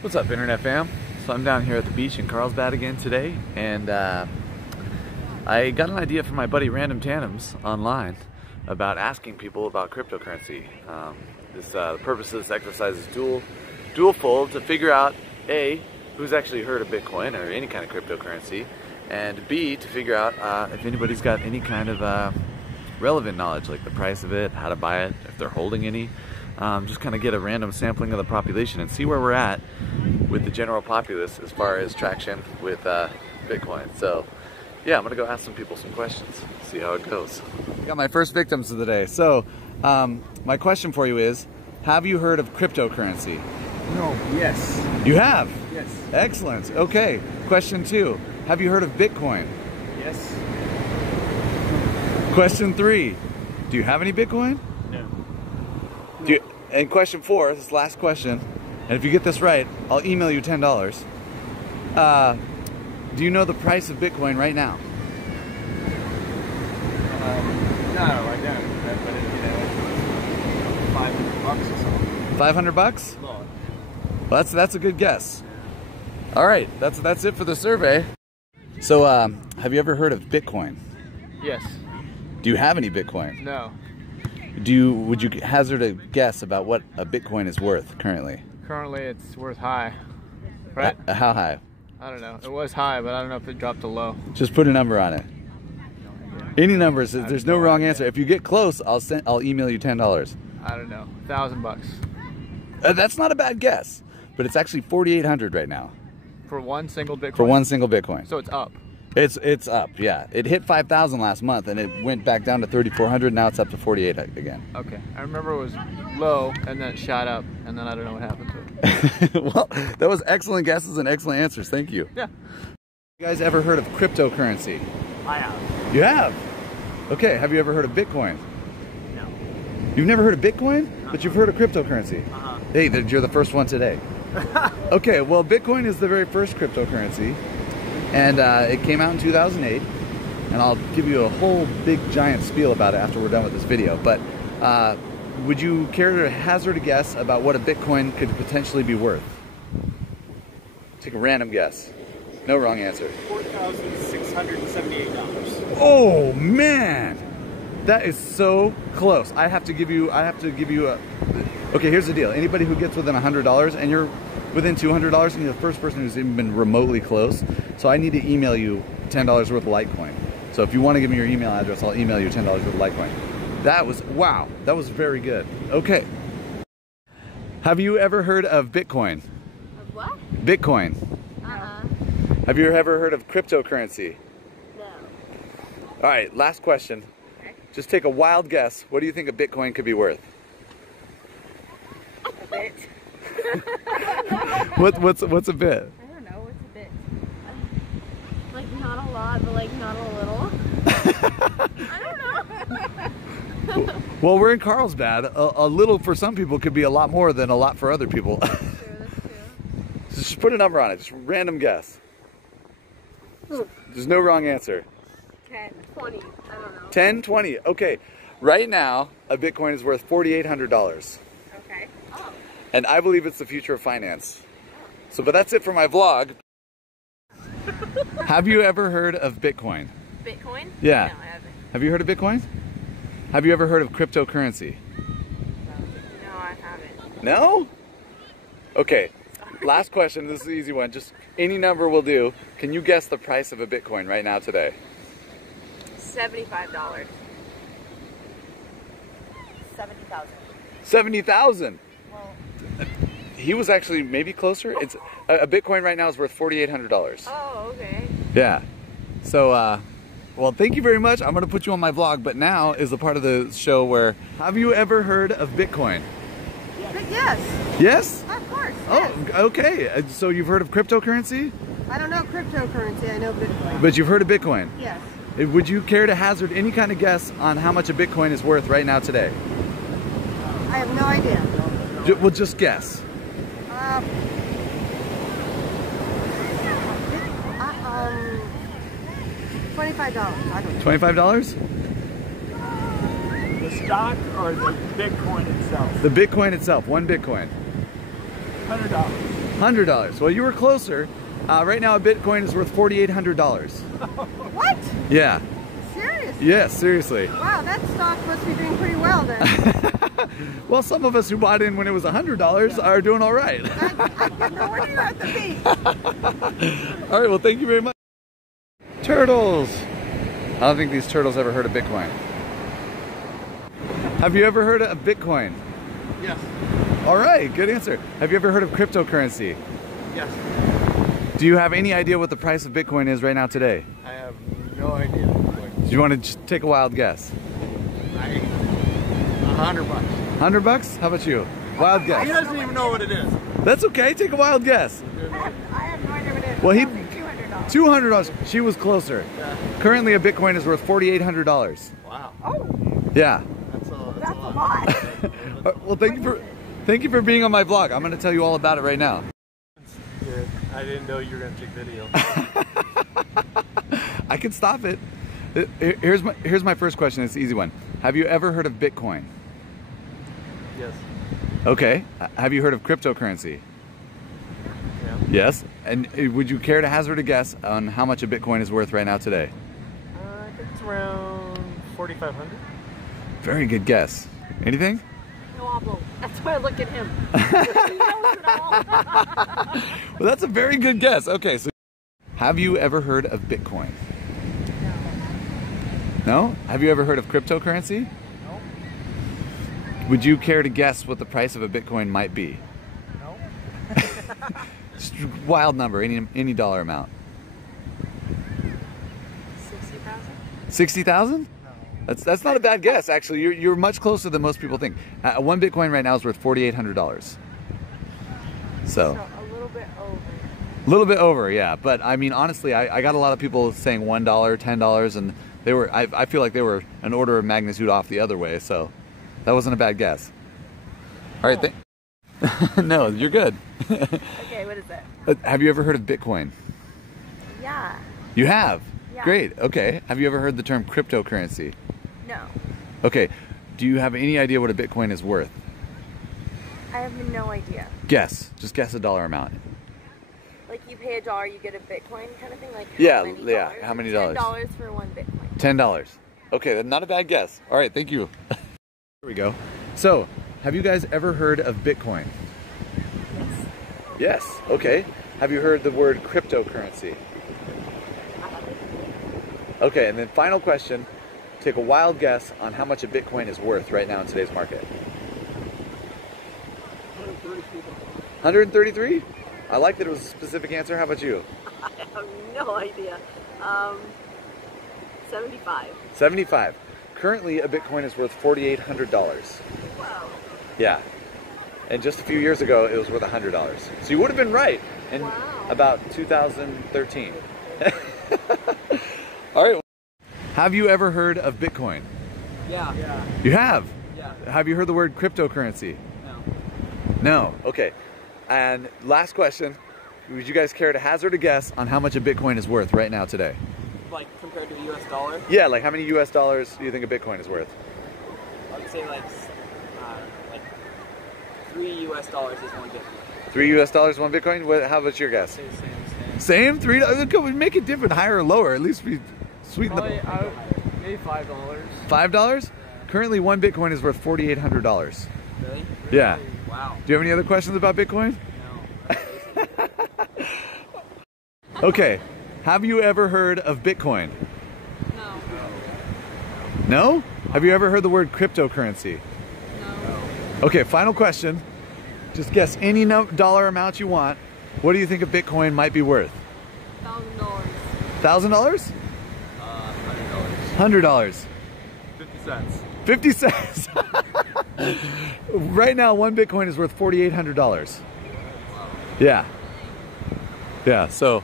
What's up, Internet fam? So I'm down here at the beach in Carlsbad again today, and I got an idea from my buddy Random Tandems online about asking people about cryptocurrency. The purpose of this exercise is dual-fold, to figure out A, who's actually heard of Bitcoin or any kind of cryptocurrency, and B, to figure out if anybody's got any kind of relevant knowledge, like the price of it, how to buy it, if they're holding any. Just kind of get a random sampling of the population and see where we're at with the general populace as far as traction with Bitcoin. So yeah, I'm gonna go ask some people some questions, see how it goes. Got my first victims of the day. So my question for you is, have you heard of cryptocurrency? No. Yes. You have? Yes. Excellent. Okay. Question 2, have you heard of Bitcoin? Yes. Question 3, do you have any Bitcoin? No. And question 4, this is the last question, and if you get this right, I'll email you $10. Do you know the price of Bitcoin right now? No, I don't. But $500 or something. 500 bucks? No. Well, that's a good guess. All right, that's it for the survey. So, have you ever heard of Bitcoin? Yes. Do you have any Bitcoin? No. Would you hazard a guess about what a Bitcoin is worth currently? Currently, it's worth high. Right? How high? I don't know. It was high, but I don't know if it dropped to low. Just put a number on it. Any numbers. There's no wrong answer. If you get close, I'll email you $10. I don't know. $1,000. That's not a bad guess, but it's actually 4,800 right now. For one single Bitcoin? For one single Bitcoin. So it's up. It's up, yeah. It hit 5,000 last month, and it went back down to 3,400. Now it's up to 48 again. Okay. I remember it was low, and then it shot up, and then I don't know what happened to it. Well, that was excellent guesses and excellent answers. Thank you. Yeah. You guys ever heard of cryptocurrency? I have. You have? Okay. Have you ever heard of Bitcoin? No. You've never heard of Bitcoin? But you've heard of cryptocurrency? Uh-huh. Hey, you're the first one today. Okay, well, Bitcoin is the very first cryptocurrency, and it came out in 2008, and I'll give you a whole big giant spiel about it after we're done with this video. But would you care to hazard a guess about what a Bitcoin could potentially be worth? Take a random guess. No wrong answer. $4,678. Oh man, that is so close. I have to give you a. Okay, here's the deal. Anybody who gets within $100 and you're within $200, and you're the first person who's even been remotely close. So I need to email you $10 worth of Litecoin. So if you want to give me your email address, I'll email you $10 worth of Litecoin. That was, wow, that was very good. Okay. Have you ever heard of Bitcoin? Of what? Bitcoin. Have you ever heard of cryptocurrency? No. All right, last question. Okay. Just take a wild guess. What do you think a Bitcoin could be worth? A bit. What's a bit? I don't know. What's a bit? Like not a lot, but like not a little. I don't know. Well, we're in Carlsbad. A little for some people could be a lot more than a lot for other people. That's true. So just put a number on it. Just random guess. There's no wrong answer. 10, 20. I don't know. 10, 20. Okay. Right now, a Bitcoin is worth $4,800. Okay. Oh. And I believe it's the future of finance. So, but that's it for my vlog. Have you ever heard of Bitcoin? Bitcoin? Yeah. No, I haven't. Have you heard of Bitcoin? Have you ever heard of cryptocurrency? No, I haven't. No? Okay. Last question. This is the easy one. Just any number will do. Can you guess the price of a Bitcoin right now today? $75. 70,000. 70,000. Well. He was actually maybe closer. It's a Bitcoin right now is worth $4,800. Oh, okay. Yeah. So, well, thank you very much. I'm going to put you on my vlog, but now is the part of the show where, have you ever heard of Bitcoin? Yes. Yes? Of course. Oh, okay. So you've heard of cryptocurrency? I don't know cryptocurrency. I know Bitcoin. But you've heard of Bitcoin? Yes. Would you care to hazard any kind of guess on how much a Bitcoin is worth right now today? I have no idea. Well, just guess. $25. I don't know. $25? The stock or the Bitcoin itself? The Bitcoin itself, one Bitcoin. $100. $100. Well, you were closer. Right now, a Bitcoin is worth $4,800. What? Yeah. Serious? Yes, seriously. Wow, that stock must be doing pretty well then. Well, some of us who bought in when it was $100 are doing all right. No wonder you're at the beach. All right, well, thank you very much. Turtles. I don't think these turtles ever heard of Bitcoin. Have you ever heard of Bitcoin? Yes. All right, good answer. Have you ever heard of cryptocurrency? Yes. Do you have any idea what the price of Bitcoin is right now today? I have no idea. Do you want to just take a wild guess? $100. $100? How about you? Wild He guess. doesn't even know what it is. That's okay, take a wild guess. I have no idea what it is. Well, he- $200. $200. She was closer. Yeah. Currently, a Bitcoin is worth $4,800. Wow. Oh, Yeah. That's that's a lot. Well, thank you for being on my vlog. I'm going to tell you all about it right now. Good. I didn't know you were going to take video. I can stop it. Here's my first question. It's an easy one. Have you ever heard of Bitcoin? Yes. Okay. Have you heard of cryptocurrency? Yeah. Yes. And would you care to hazard a guess on how much a Bitcoin is worth right now today? I think it's around 4,500. Very good guess. Anything? No hablo. That's why I look at him. He knows it all. Well, that's a very good guess. Okay, so have you ever heard of Bitcoin? No? Have you ever heard of cryptocurrency? No. Would you care to guess what the price of a Bitcoin might be? No. Just a wild number, any dollar amount. 60,000? 60,000? No. That's not a bad guess, actually. You're much closer than most people think. One Bitcoin right now is worth $4,800. So A little bit over. a little bit over, yeah. But I mean, honestly, I got a lot of people saying $1, $10, and they were. I feel like they were an order of magnitude off the other way. So that wasn't a bad guess. All right, no, you're good. Okay, what is it? Have you ever heard of Bitcoin? Yeah. You have? Yeah. Great, okay. Have you ever heard the term cryptocurrency? No. Okay, do you have any idea what a Bitcoin is worth? I have no idea. Guess, just guess a dollar amount. Like you pay $1, you get a Bitcoin kind of thing? Like Yeah, how many yeah, dollars? how many dollars? $10 for one Bitcoin. $10. Okay, that's not a bad guess. All right, thank you. Here we go. So, have you guys ever heard of Bitcoin? Yes. Yes, okay. Have you heard the word cryptocurrency? Okay, and then final question. Take a wild guess on how much a Bitcoin is worth right now in today's market. 133? I like that it was a specific answer. How about you? I have no idea. 75. 75. Currently, a Bitcoin is worth $4,800. Wow. Yeah. And just a few years ago, it was worth $100. So you would have been right in about 2013. All right. Have you ever heard of Bitcoin? Yeah. You have? Yeah. Have you heard the word cryptocurrency? No. No. Okay. And last question. Would you guys care to hazard a guess on how much a Bitcoin is worth right now today? Like compared to the US dollar? Yeah, like how many US dollars do you think a Bitcoin is worth? I would say like $3 US is one Bitcoin. $3 US, one Bitcoin? How about your guess? Say the same. Same? $3? Come on, make it different, higher or lower. At least we sweeten Probably the... maybe $5. $5? Currently, one Bitcoin is worth $4,800. Really? Yeah. Wow. Do you have any other questions about Bitcoin? No. Okay. Have you ever heard of Bitcoin? No. No? Have you ever heard the word cryptocurrency? No. Okay, final question. Just guess any dollar amount you want. What do you think a Bitcoin might be worth? $1,000. $1,000? $100. $100. 50 cents. 50 cents. Right now, one Bitcoin is worth $4,800. Yeah. Yeah, so.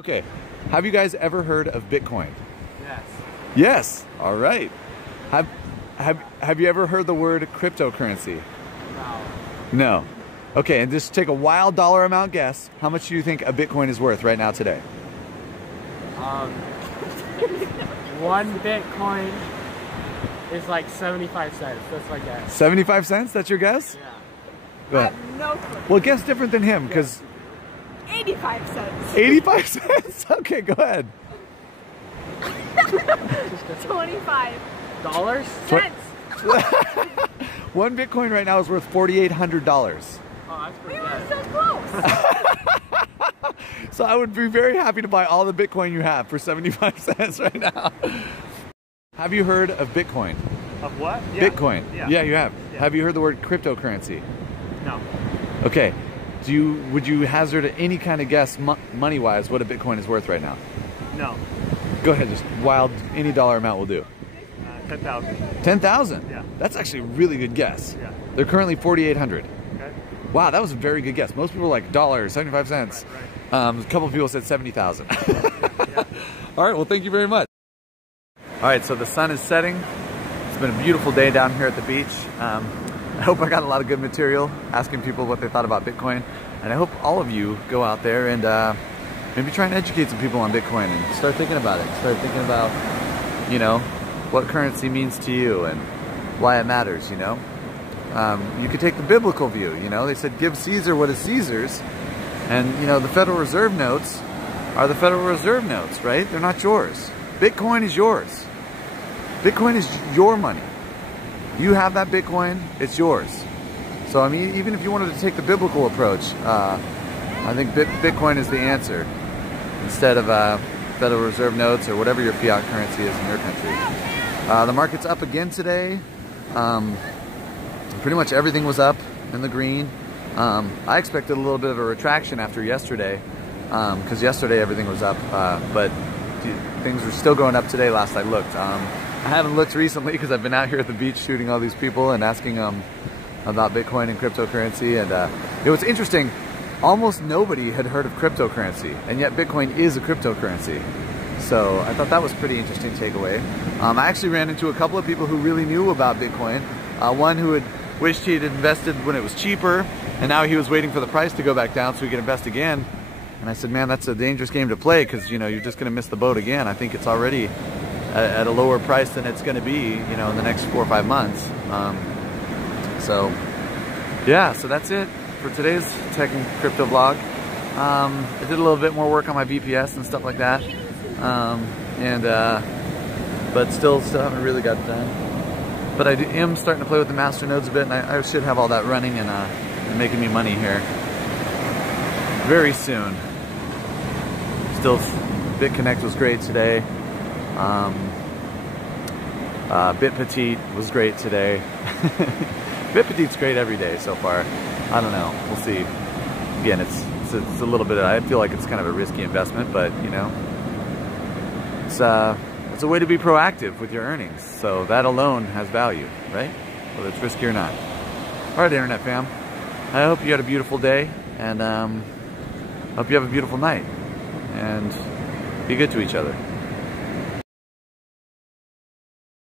Okay. Have you guys ever heard of Bitcoin? Yes. Yes. All right. Have you ever heard the word cryptocurrency? No. No. Okay, and just take a wild dollar amount guess. How much do you think a Bitcoin is worth right now today? One Bitcoin is like 75 cents. That's my guess. 75 cents? That's your guess? Yeah. Go I ahead. have no clue. Well, guess different than him, because 85 cents. 85 cents? Okay, go ahead. 25 Dollars? cents. One Bitcoin right now is worth $4,800. Oh, that's We pretty were good. so close. So I would be very happy to buy all the Bitcoin you have for 75 cents right now. Have you heard of Bitcoin? Of what? Yeah. Bitcoin. Yeah. You have. Yeah. Have you heard the word cryptocurrency? No. Okay. Would you hazard any kind of guess money-wise what a Bitcoin is worth right now? No. Go ahead, just wild, any dollar amount will do. 10,000. 10,000? Yeah. That's actually a really good guess. Yeah. They're currently 4,800. Okay. Wow, that was a very good guess. Most people were like $1, 75 cents. Right. A couple of people said 70,000. All right, well, thank you very much. All right, so the sun is setting. It's been a beautiful day down here at the beach. I hope I got a lot of good material asking people what they thought about Bitcoin. And I hope all of you go out there and maybe try and educate some people on Bitcoin and start thinking about it. Start thinking about, you know, what currency means to you and why it matters, you know. You could take the biblical view, you know. They said, give Caesar what is Caesar's. And, you know, the Federal Reserve notes are the Federal Reserve notes, right? They're not yours. Bitcoin is yours. Bitcoin is your money. You have that Bitcoin, it's yours. So, I mean, even if you wanted to take the biblical approach, I think Bitcoin is the answer instead of Federal Reserve notes or whatever your fiat currency is in your country. The market's up again today. Pretty much everything was up in the green. I expected a little bit of a retraction after yesterday, because yesterday everything was up, but things were still going up today last I looked. I haven't looked recently because I've been out here at the beach shooting all these people and asking them about Bitcoin and cryptocurrency, and it was interesting. Almost nobody had heard of cryptocurrency, and yet Bitcoin is a cryptocurrency. So I thought that was a pretty interesting takeaway. I actually ran into a couple of people who really knew about Bitcoin. One who had wished he had invested when it was cheaper, and now he was waiting for the price to go back down so he could invest again. And I said, man, that's a dangerous game to play, because, you know, you're just going to miss the boat again. I think it's already at a lower price than it's going to be, you know, in the next 4 or 5 months. So yeah, so that's it for today's tech and crypto vlog. I did a little bit more work on my VPS and stuff like that, but still haven't really got done. But I am starting to play with the master nodes a bit, and I should have all that running and making me money here very soon. Still, BitConnect was great today. BitPetite was great today. BitPetite's great every day so far. I don't know. We'll see. Again, it's a little bit. I feel like it's kind of a risky investment, but you know, it's a way to be proactive with your earnings. So that alone has value, right? Whether it's risky or not. All right, Internet fam. I hope you had a beautiful day, and hope you have a beautiful night. And be good to each other.